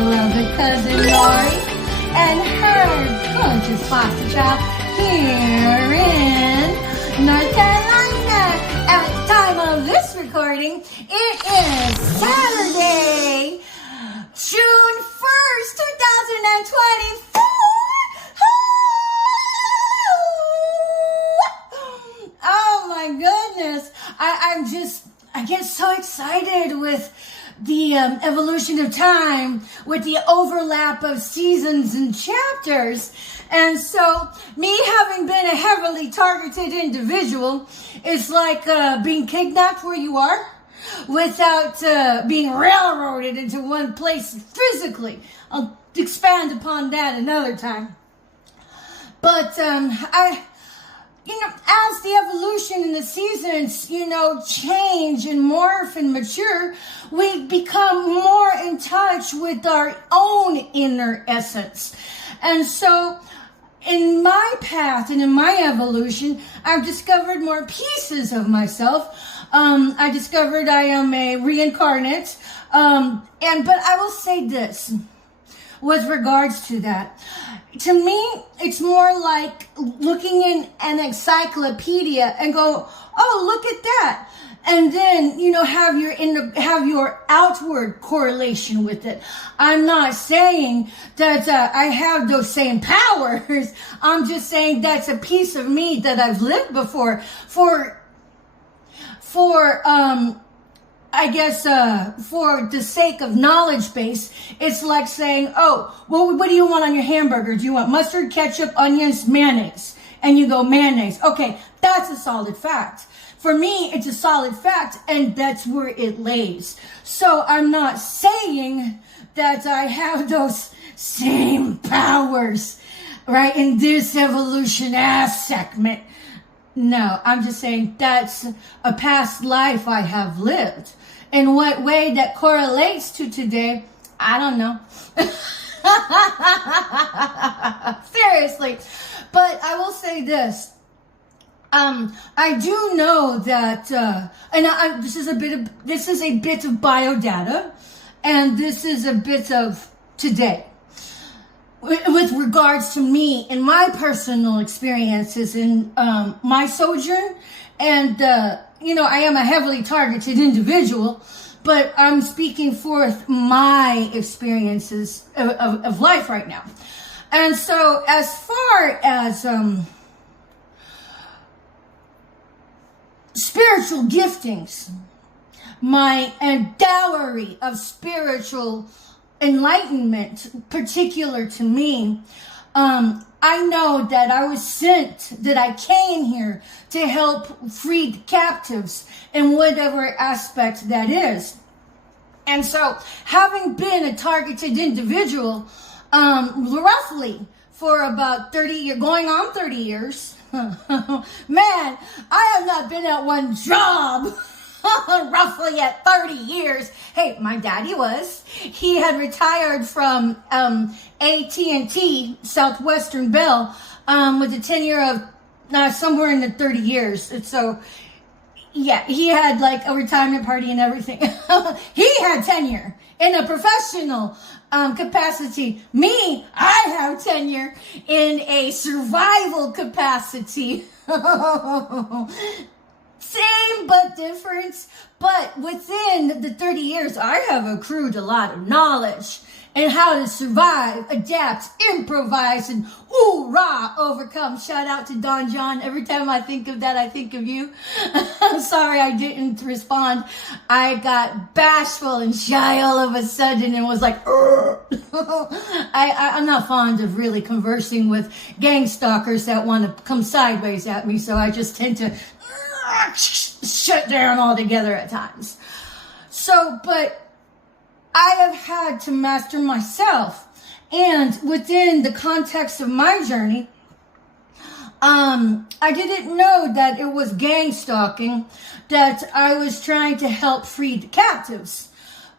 beloved cousin Lori and her gorgeous foster child here in North Carolina. At the time of this recording, it is Saturday, June 1st, 2024. Oh my goodness. I get so excited with the evolution of time, with the overlap of seasons and chapters. And so me having been a heavily targeted individual, it's like being kidnapped where you are without being railroaded into one place physically. I'll expand upon that another time. But as the evolution and the seasons, change and morph and mature, we become more in touch with our own inner essence. And so in my path and in my evolution, I've discovered more pieces of myself. I discovered I am a reincarnate. But I will say this with regards to that. To me, it's more like looking in an encyclopedia and go, oh, look at that. And then, have your outward correlation with it. I'm not saying that I have those same powers. I'm just saying that's a piece of me that I've lived before. For the sake of knowledge base, it's like saying, oh, well, what do you want on your hamburger? Do you want mustard, ketchup, onions, mayonnaise? And you go, mayonnaise. Okay, that's a solid fact. For me, it's a solid fact, and that's where it lays. So I'm not saying that I have those same powers, right, in this evolution segment. No, I'm just saying that's a past life I have lived. In what way that correlates to today, I don't know. Seriously. But I will say this. I do know that, this is a bit of biodata, and this is a bit of today. With regards to me and my personal experiences in my sojourn, and I am a heavily targeted individual, but I'm speaking forth my experiences of life right now. And so as far as spiritual giftings, my dowry of spiritual enlightenment particular to me, I know that I was sent, that I came here to help freed captives in whatever aspect that is. And so having been a targeted individual, roughly for about 30 years, going on 30 years, man, I have not been at one job roughly at 30 years. Hey, my daddy was. He had retired from AT&T, Southwestern Bell, with a tenure of somewhere in the 30 years. And so, yeah, he had like a retirement party and everything. He had tenure in a professional capacity. Me, I have tenure in a survival capacity. Same but difference. But within the 30 years, I have accrued a lot of knowledge and how to survive, adapt, improvise, and hoorah, overcome. Shout out to Don John. Every time I think of that, I think of you. I'm sorry I didn't respond. I got bashful and shy all of a sudden and was like, I'm not fond of really conversing with gang stalkers that want to come sideways at me, so I just tend to shut down altogether at times. So, but I have had to master myself, and within the context of my journey, I didn't know that it was gang stalking, that I was trying to help free the captives,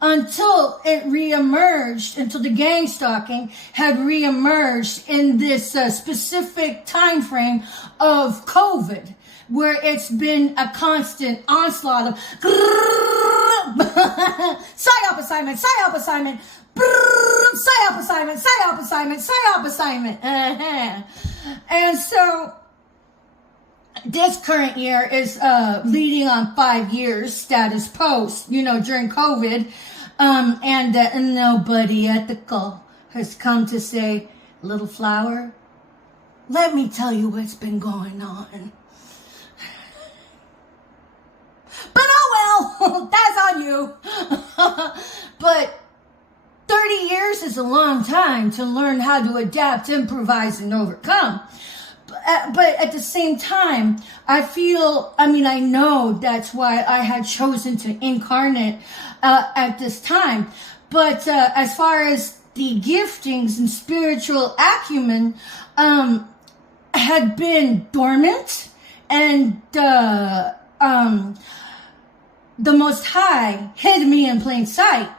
until it reemerged, until the gang stalking had reemerged in this specific time frame of COVID, where it's been a constant onslaught of psyop assignment, Psyop assignment, psyop assignment, psyop assignment. And so this current year is leading on 5 years status post, during COVID. And nobody ethical has come to say, little flower, let me tell you what's been going on. But oh well, that's on you. But 30 years is a long time to learn how to adapt, improvise, and overcome. But at the same time, I know that's why I had chosen to incarnate at this time. But as far as the giftings and spiritual acumen had been dormant, and the Most High hid me in plain sight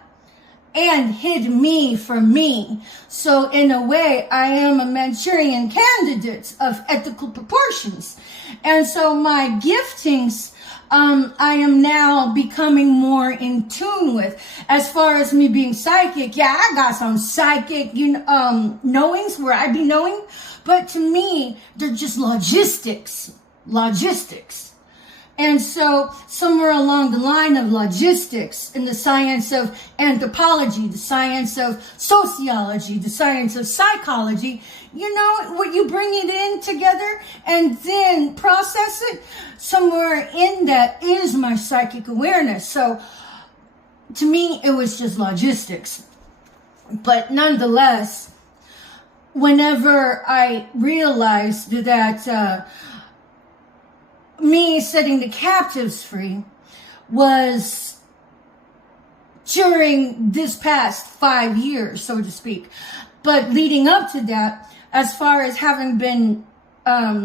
and hid me from me. So in a way, I am a Manchurian candidate of ethical proportions. And so my giftings, I am now becoming more in tune with. As far as me being psychic, yeah, I got some psychic, knowings where I be knowing. But to me, they're just logistics. And so somewhere along the line of logistics in the science of anthropology, the science of sociology, the science of psychology, what you bring it in together and then process it, somewhere in that is my psychic awareness. So to me, it was just logistics. But nonetheless, whenever I realized that me setting the captives free was during this past 5 years, so to speak. But leading up to that, as far as having been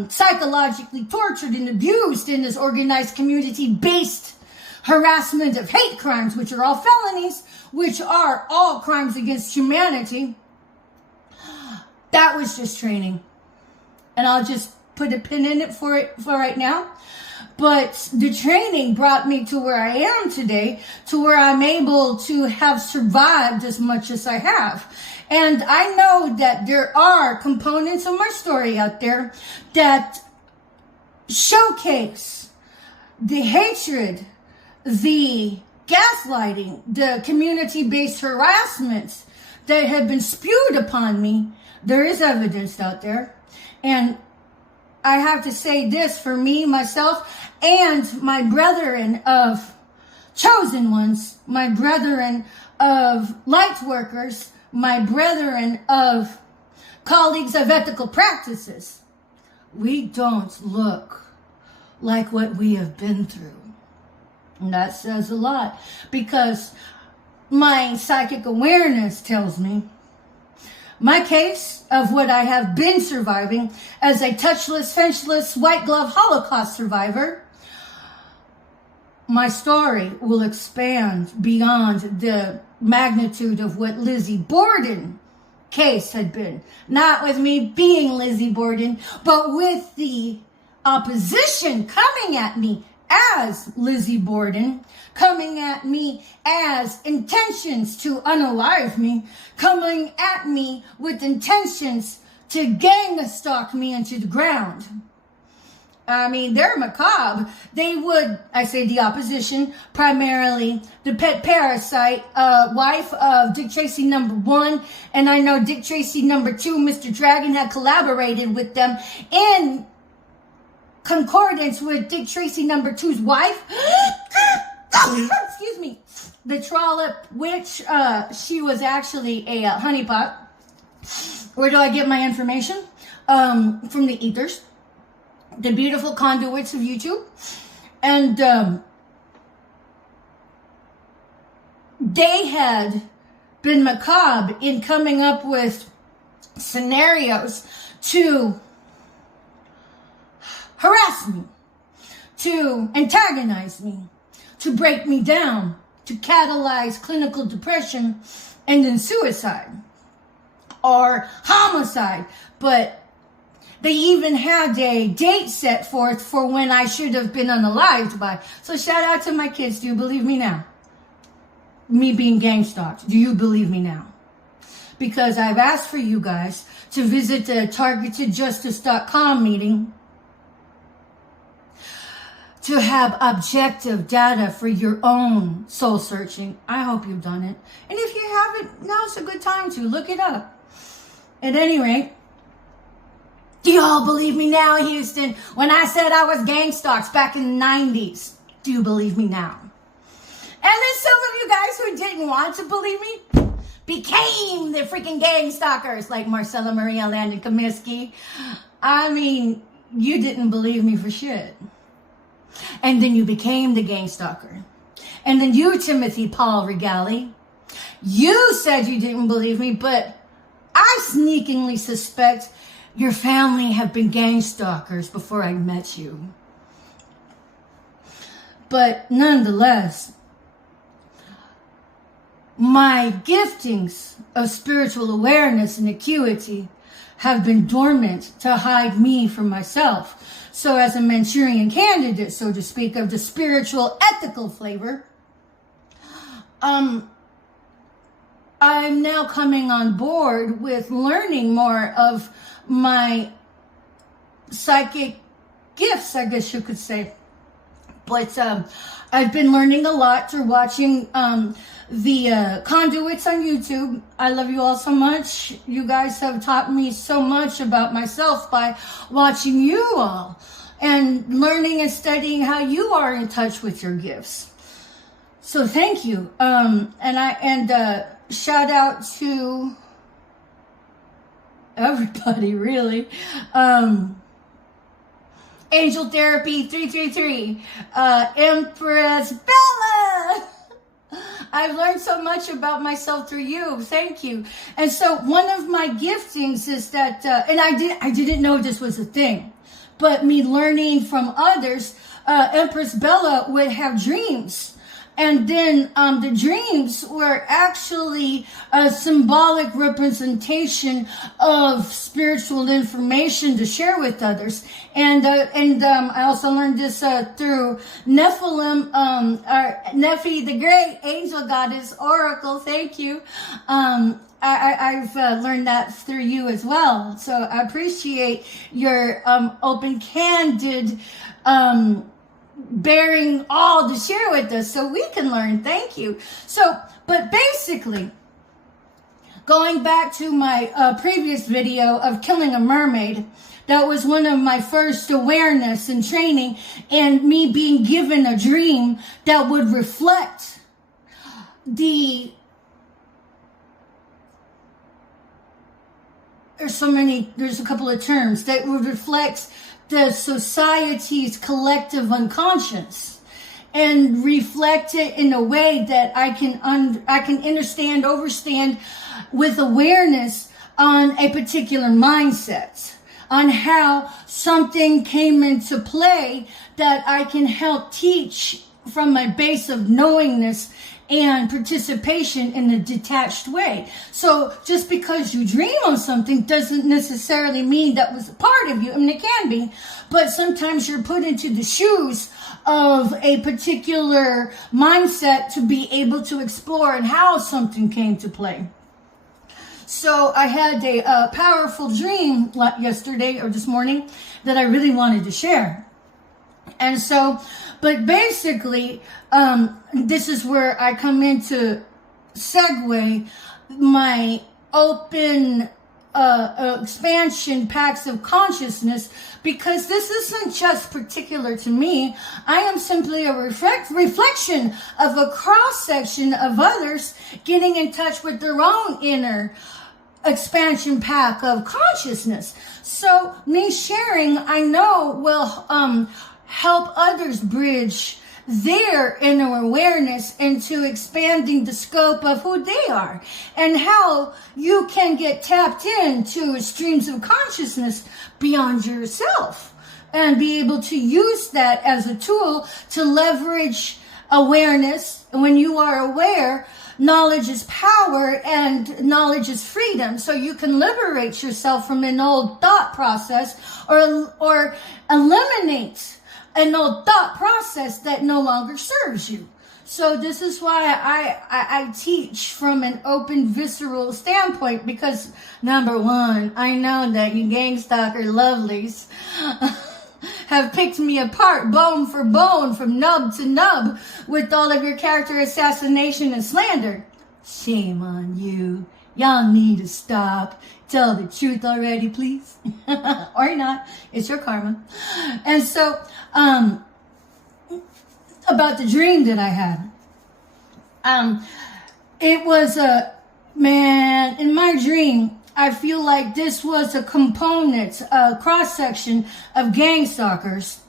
psychologically tortured and abused in this organized community-based harassment of hate crimes, which are all felonies, which are all crimes against humanity, that was just training. And I'll just put a pin in it for right now. But the training brought me to where I am today, to where I'm able to have survived as much as I have. And I know that there are components of my story out there that showcase the hatred, the gaslighting, the community-based harassment that have been spewed upon me. There is evidence out there. And I have to say this for me, myself, and my brethren of chosen ones, my brethren of light workers, my brethren of colleagues of ethical practices. We don't look like what we have been through. And that says a lot, because my psychic awareness tells me my case of what I have been surviving as a touchless, fenchless, white glove Holocaust survivor, my story will expand beyond the magnitude of what Lizzie Borden case had been. Not with me being Lizzie Borden, but with the opposition coming at me as Lizzie Borden, coming at me as intentions to unalive me, coming at me with intentions to gang stalk me into the ground. I mean, they're macabre. They would, I say the opposition, primarily the pet parasite, wife of Dick Tracy #1. And I know Dick Tracy #2, Mr. Dragon, had collaborated with them in concordance with Dick Tracy #2's wife. Excuse me. The Trollop Witch, she was actually a honeypot. Where do I get my information? From the ethers. The beautiful conduits of YouTube. And they had been macabre in coming up with scenarios to harass me, to antagonize me, to break me down, to catalyze clinical depression and then suicide or homicide. But they even had a date set forth for when I should have been unalived by. So shout out to my kids. Do you believe me now? Me being gang stalked. Do you believe me now? because I've asked for you guys to visit the targetedjustice.com meeting to have objective data for your own soul searching. I hope you've done it. And if you haven't, now's a good time to look it up. At any rate, do y'all believe me now, Houston? When I said I was gang stalks back in the 90s, do you believe me now? And then some of you guys who didn't want to believe me became the freaking gang stalkers, like Marcella Maria Landon Comiskey. I mean, you didn't believe me for shit. And then you became the gang stalker. And then you, Timothy Paul Regali, you said you didn't believe me, but I sneakingly suspect your family have been gang stalkers before I met you. But nonetheless, my giftings of spiritual awareness and acuity have been dormant to hide me from myself. So as a Manchurian candidate, so to speak, of the spiritual ethical flavor, I'm now coming on board with learning more of my psychic gifts, I guess you could say. But I've been learning a lot through watching the conduits on YouTube. I love you all so much. You guys have taught me so much about myself by watching you all and learning and studying how you are in touch with your gifts. So thank you. And shout out to everybody, really. Angel Therapy 333, Empress Bella. I've learned so much about myself through you. Thank you. And so one of my giftings is that, and I didn't know this was a thing, but me learning from others, Empress Bella would have dreams. And then the dreams were actually a symbolic representation of spiritual information to share with others. And I also learned this through Nephilim, Nephi, the great angel goddess oracle. Thank you. I've learned that through you as well. So I appreciate your open, candid bearing all to share with us so we can learn. Thank you. So, but basically, going back to my previous video of killing a mermaid, that was one of my first awareness and training, and me being given a dream that would reflect there's a couple of terms that would reflect the society's collective unconscious and reflect it in a way that I can understand with awareness on a particular mindset, on how something came into play that I can help teach from my base of knowingness and participation in a detached way. So just because you dream of something doesn't necessarily mean that was a part of you. I mean, it can be, but sometimes you're put into the shoes of a particular mindset to be able to explore and how something came to play. So I had a powerful dream yesterday or this morning that I really wanted to share. And so, but basically, this is where I come into segue my open expansion packs of consciousness, because this isn't just particular to me. I am simply a reflection of a cross-section of others getting in touch with their own inner expansion pack of consciousness. So me sharing, I know, will help others bridge their inner awareness into expanding the scope of who they are, and how you can get tapped into streams of consciousness beyond yourself and be able to use that as a tool to leverage awareness. And when you are aware, knowledge is power and knowledge is freedom. So you can liberate yourself from an old thought process or eliminate an old thought process that no longer serves you. So this is why I teach from an open, visceral standpoint, because number one, I know that you gang stalker lovelies have picked me apart bone for bone, from nub to nub, with all of your character assassination and slander. Shame on you. Y'all need to stop. Tell the truth already, please. Or not. It's your karma. And so, about the dream that I had. It was in my dream, I feel like this was a component, a cross-section of gang stalkers.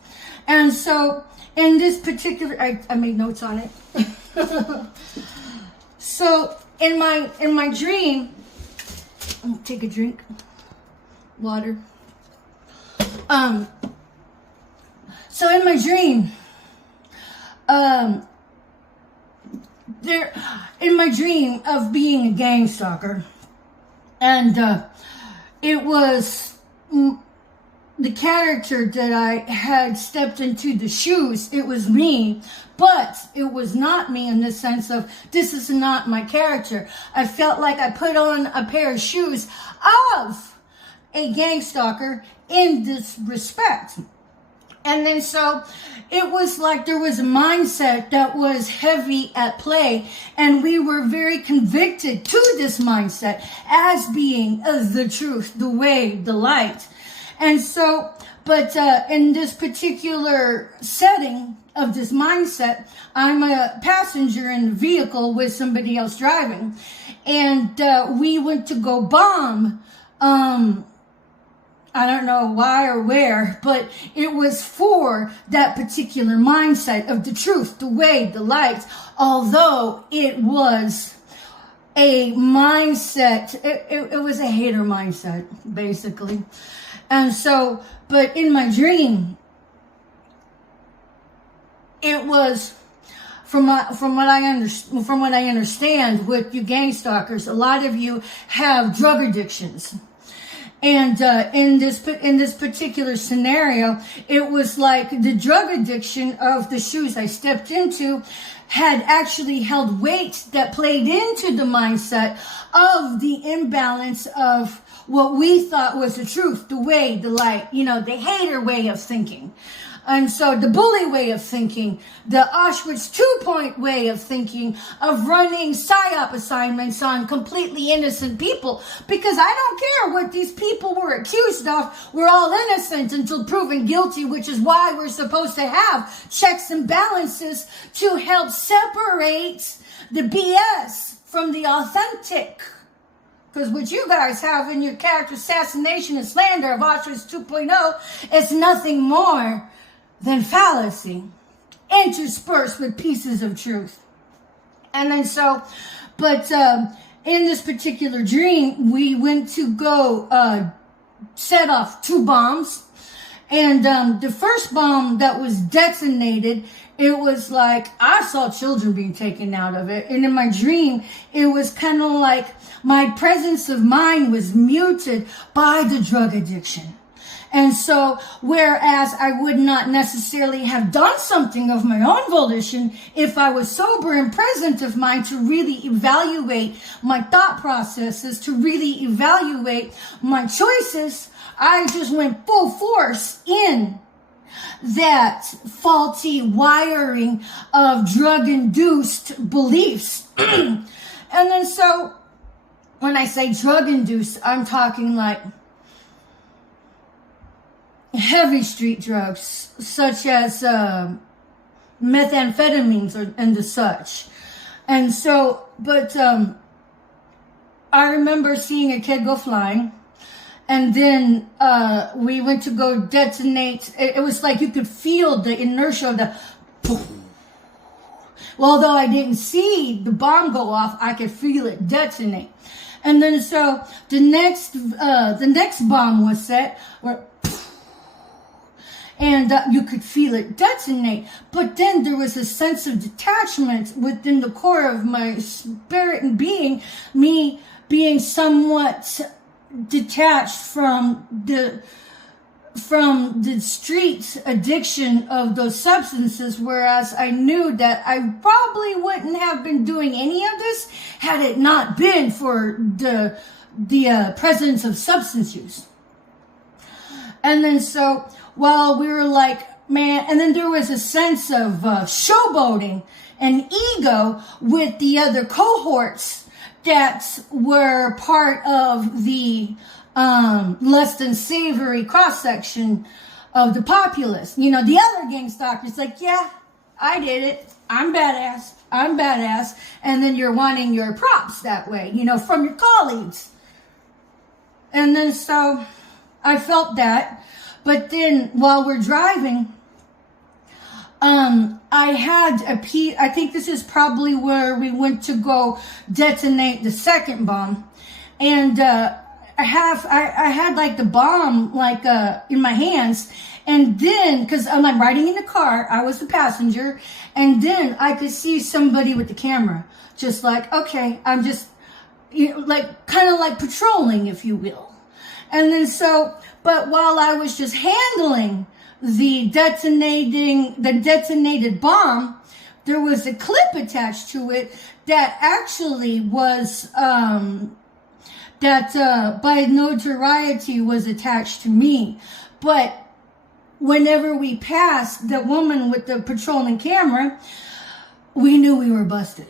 And so, in this particular, I made notes on it. So, in my dream, I'm gonna take a drink, water. So in my dream, in my dream of being a gang stalker, and it was the character that I had stepped into the shoes. It was me, but it was not me in the sense of this is not my character. I felt like I put on a pair of shoes of a gang stalker in this respect. And then so it was like there was a mindset that was heavy at play, and we were very convicted to this mindset as being the truth, the way, the light. And so, but in this particular setting of this mindset, I'm a passenger in the vehicle with somebody else driving. And we went to go bomb, I don't know why or where, but it was for that particular mindset of the truth, the way, the light. Although it was a mindset, it was a hater mindset, basically. And so, but in my dream, it was from what I understand with you gang stalkers, a lot of you have drug addictions. And in this particular scenario, it was like the drug addiction of the shoes I stepped into had actually held weight that played into the mindset of the imbalance of what we thought was the truth, the way, the light, the hater way of thinking. And so the bully way of thinking, the Auschwitz 2-point way of thinking, of running PSYOP assignments on completely innocent people. Because I don't care what these people were accused of. We're all innocent until proven guilty, which is why we're supposed to have checks and balances to help separate the BS from the authentic. Because what you guys have in your character assassination and slander of Auschwitz 2.0 is nothing more than fallacy, interspersed with pieces of truth. And then so, but in this particular dream, we went to go set off 2 bombs. And the first bomb that was detonated, it was like I saw children being taken out of it. And in my dream, it was kind of like my presence of mind was muted by the drug addiction. And so, whereas I would not necessarily have done something of my own volition if I was sober and present of mind to really evaluate my thought processes, to really evaluate my choices, I just went full force in that faulty wiring of drug-induced beliefs. And then so, when I say drug-induced, I'm talking like heavy street drugs, such as methamphetamines and the such. And so, but I remember seeing a kid go flying, and then we went to go detonate. It was like you could feel the inertia of the poof. Well, although I didn't see the bomb go off, I could feel it detonate. And then so the next bomb was set, where and you could feel it detonate. But then there was a sense of detachment within the core of my spirit and being, me being somewhat detached from the from the street addiction of those substances, whereas I knew that I probably wouldn't have been doing any of this had it not been for the presence of substance use. And then so while we were like, man, and then there was a sense of showboating and ego with the other cohorts that were part of the less than savory cross-section of the populace. You know, the other gang stalkers like, yeah, I did it. I'm badass. I'm badass. And then you're wanting your props that way, you know, from your colleagues. And then so I felt that. But then while we're driving, I had I think this is probably where we went to go detonate the second bomb. And, I had like the bomb, like, in my hands. And then, cause I'm riding in the car, I was the passenger. And then I could see somebody with the camera, just like, okay, I'm just, you know, like, kind of like patrolling, if you will. And then so, but while I was just handling the detonated bomb, there was a clip attached to it that actually was, by notoriety was attached to me. But whenever we passed the woman with the patrolling camera, we knew we were busted,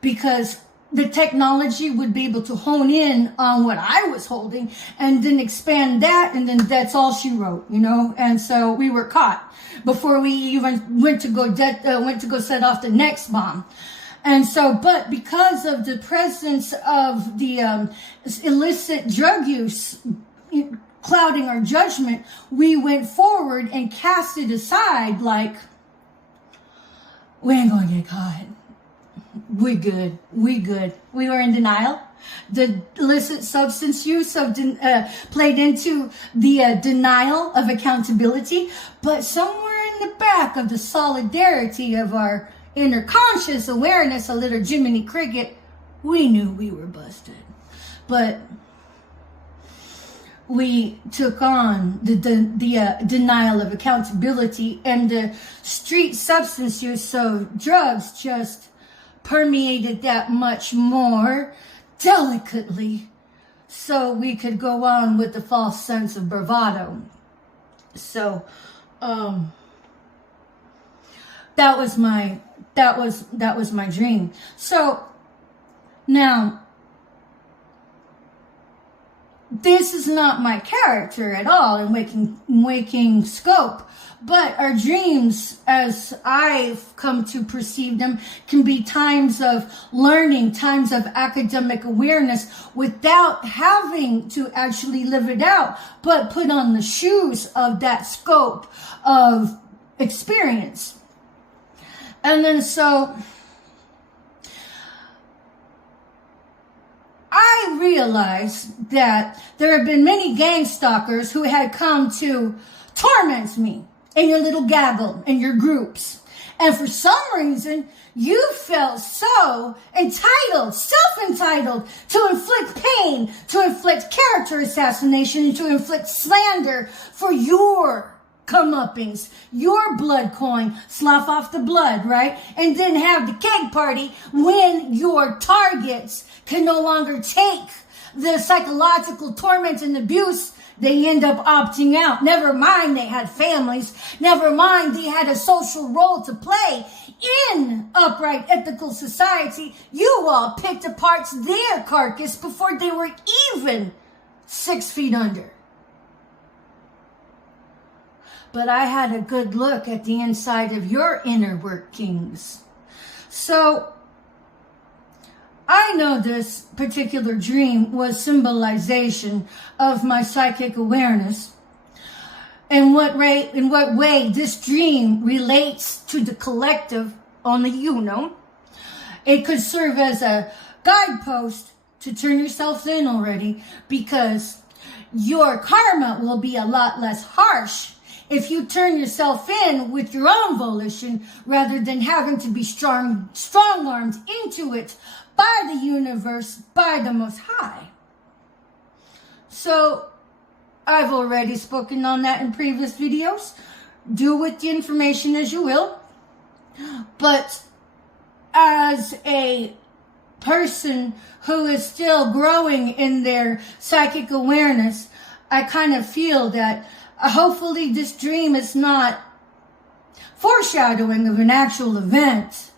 because the technology would be able to hone in on what I was holding and then expand that, and then that's all she wrote, you know. And so we were caught before we even went to go set off the next bomb. And so, but because of the presence of the illicit drug use clouding our judgment, we went forward and cast it aside like, we ain't gonna get caught. We good. We good. We were in denial. The illicit substance use played into the denial of accountability, but somewhere in the back of the solidarity of our inner conscious awareness, a little Jiminy Cricket, we knew we were busted. But we took on the denial of accountability, and the street substance use of drugs just permeated that much more delicately, so we could go on with the false sense of bravado. So, that was my dream. So now, this is not my character at all in waking scope, but our dreams, as I've come to perceive them, can be times of learning, times of academic awareness, without having to actually live it out, but put on the shoes of that scope of experience. And then so I realized that there have been many gang stalkers who had come to torment me in your little gaggle, in your groups. And for some reason, you felt so entitled, self-entitled, to inflict pain, to inflict character assassination, to inflict slander for your comeuppings, your blood coin, slough off the blood, right? And then have the cake party when your targets can no longer take the psychological torment and abuse. They end up opting out. Never mind they had families. Never mind they had a social role to play in upright ethical society. You all picked apart their carcass before they were even 6 feet under. But I had a good look at the inside of your inner workings. So I know this particular dream was symbolization of my psychic awareness. In what way this dream relates to the collective, only you know. It could serve as a guidepost to turn yourself in already, because your karma will be a lot less harsh if you turn yourself in with your own volition, rather than having to be strong-armed into it by the universe, by the Most High. So I've already spoken on that in previous videos. Do with the information as you will. But as a person who is still growing in their psychic awareness, I kind of feel that hopefully this dream is not foreshadowing of an actual event,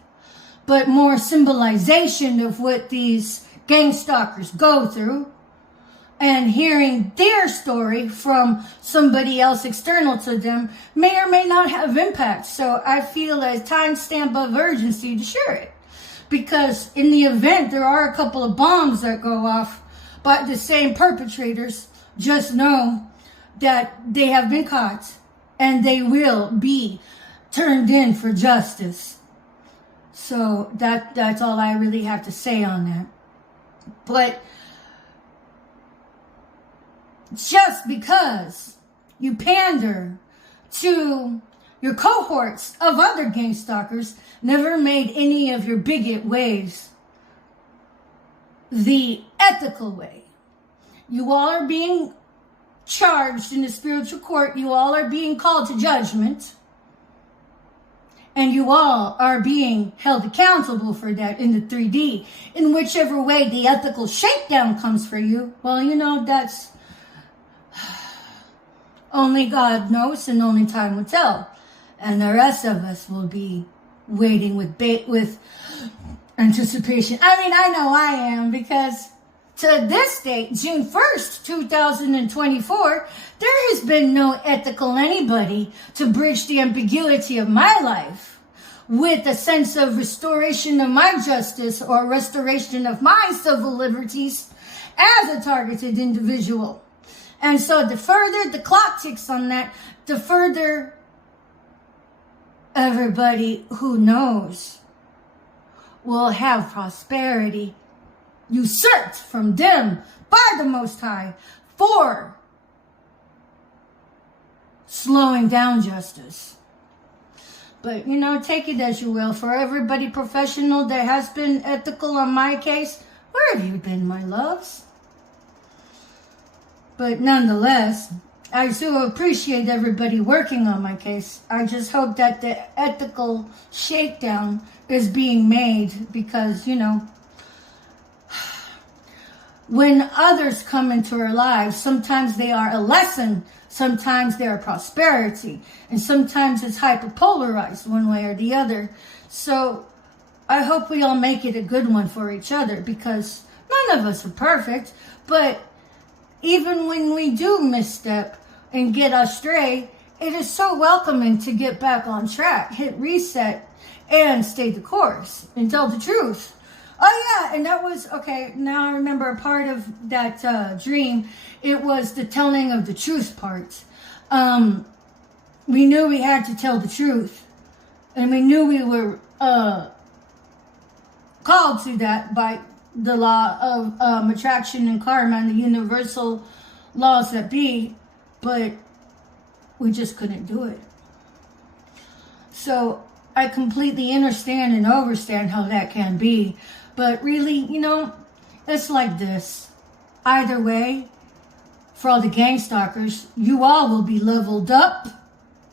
but more symbolization of what these gang stalkers go through, and hearing their story from somebody else external to them may or may not have impact. So I feel a timestamp of urgency to share it. Because in the event there are a couple of bombs that go off by the same perpetrators, just know that they have been caught and they will be turned in for justice. So that's all I really have to say on that. But just because you pander to your cohorts of other gang stalkers never made any of your bigot ways the ethical way. You all are being charged in the spiritual court. You all are being called to judgment. And you all are being held accountable for that in the 3D. In whichever way the ethical shakedown comes for you, well, you know, that's only God knows and only time will tell. And the rest of us will be waiting with anticipation. I mean, I know I am, because to this date, June 1st, 2024, there has been no ethical anybody to bridge the ambiguity of my life with a sense of restoration of my justice or restoration of my civil liberties as a targeted individual. And so the further the clock ticks on that, the further everybody who knows will have prosperity usurped from them by the Most High for slowing down justice. But, you know, take it as you will. For everybody professional that has been ethical on my case, where have you been, my loves? But nonetheless, I do appreciate everybody working on my case. I just hope that the ethical shakedown is being made, because, you know, when others come into our lives, sometimes they are a lesson, sometimes they are prosperity, and sometimes it's hyperpolarized one way or the other. So I hope we all make it a good one for each other, because none of us are perfect, but even when we do misstep and get astray, it is so welcoming to get back on track, hit reset, and stay the course and tell the truth. Oh yeah, and that was, okay, now I remember a part of that dream. It was the telling of the truth part. We knew we had to tell the truth, and we knew we were called to that by the law of attraction and karma and the universal laws that be, but we just couldn't do it. So I completely understand and understand how that can be. But really, you know, it's like this. Either way, for all the gang stalkers, you all will be leveled up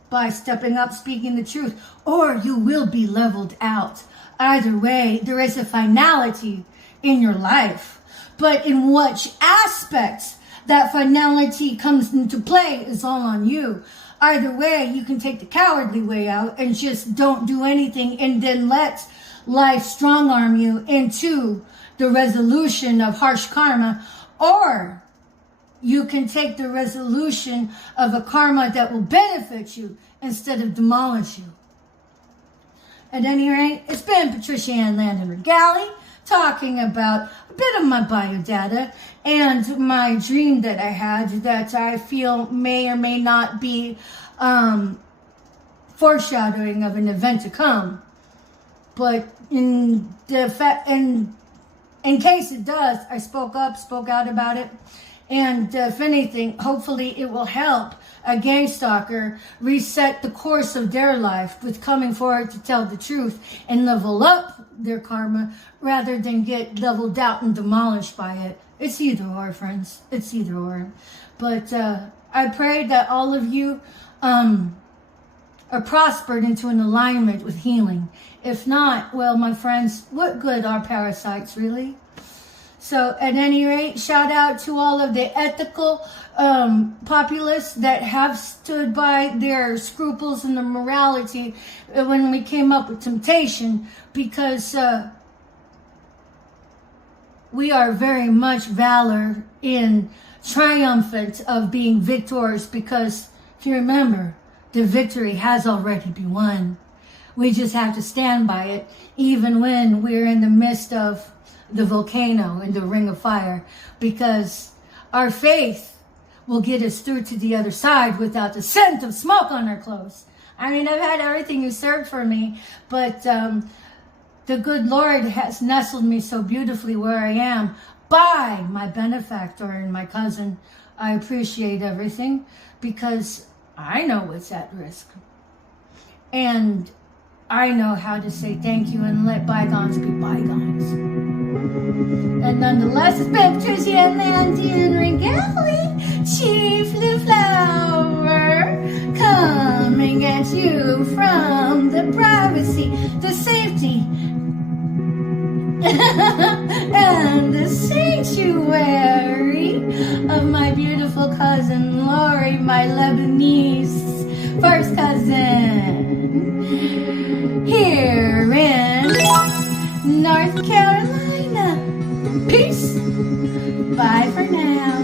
by stepping up, speaking the truth, or you will be leveled out. Either way, there is a finality in your life. But in which aspects that finality comes into play is all on you. Either way, you can take the cowardly way out and just don't do anything, and then let life strong arm you into the resolution of harsh karma, or you can take the resolution of a karma that will benefit you instead of demolish you. At any rate, it's been Patricia Ann Landon Regali talking about a bit of my biodata and my dream that I had that I feel may or may not be foreshadowing of an event to come. But in case it does, I spoke out about it. And if anything, hopefully it will help a gang stalker reset the course of their life with coming forward to tell the truth and level up their karma rather than get leveled out and demolished by it. It's either or, friends. It's either or. But I pray that all of you are prospered into an alignment with healing. If not, well, my friends, what good are parasites, really? So at any rate, shout out to all of the ethical populists that have stood by their scruples and their morality when we came up with temptation, because we are very much valor in triumphant of being victorious, because if you remember, the victory has already been won. We just have to stand by it, even when we're in the midst of the volcano and the ring of fire, because our faith will get us through to the other side without the scent of smoke on our clothes. I mean, I've had everything usurped for me, but the good Lord has nestled me so beautifully where I am by my benefactor and my cousin. I appreciate everything because I know what's at risk. And I know how to say thank you and let bygones be bygones. And nonetheless, it's been Patricia and Landy and Ringali, Chief the Flower, coming at you from the privacy, the safety, and the sanctuary of my beautiful cousin Lori, my Lebanese first cousin, here in North Carolina. Peace. Bye for now.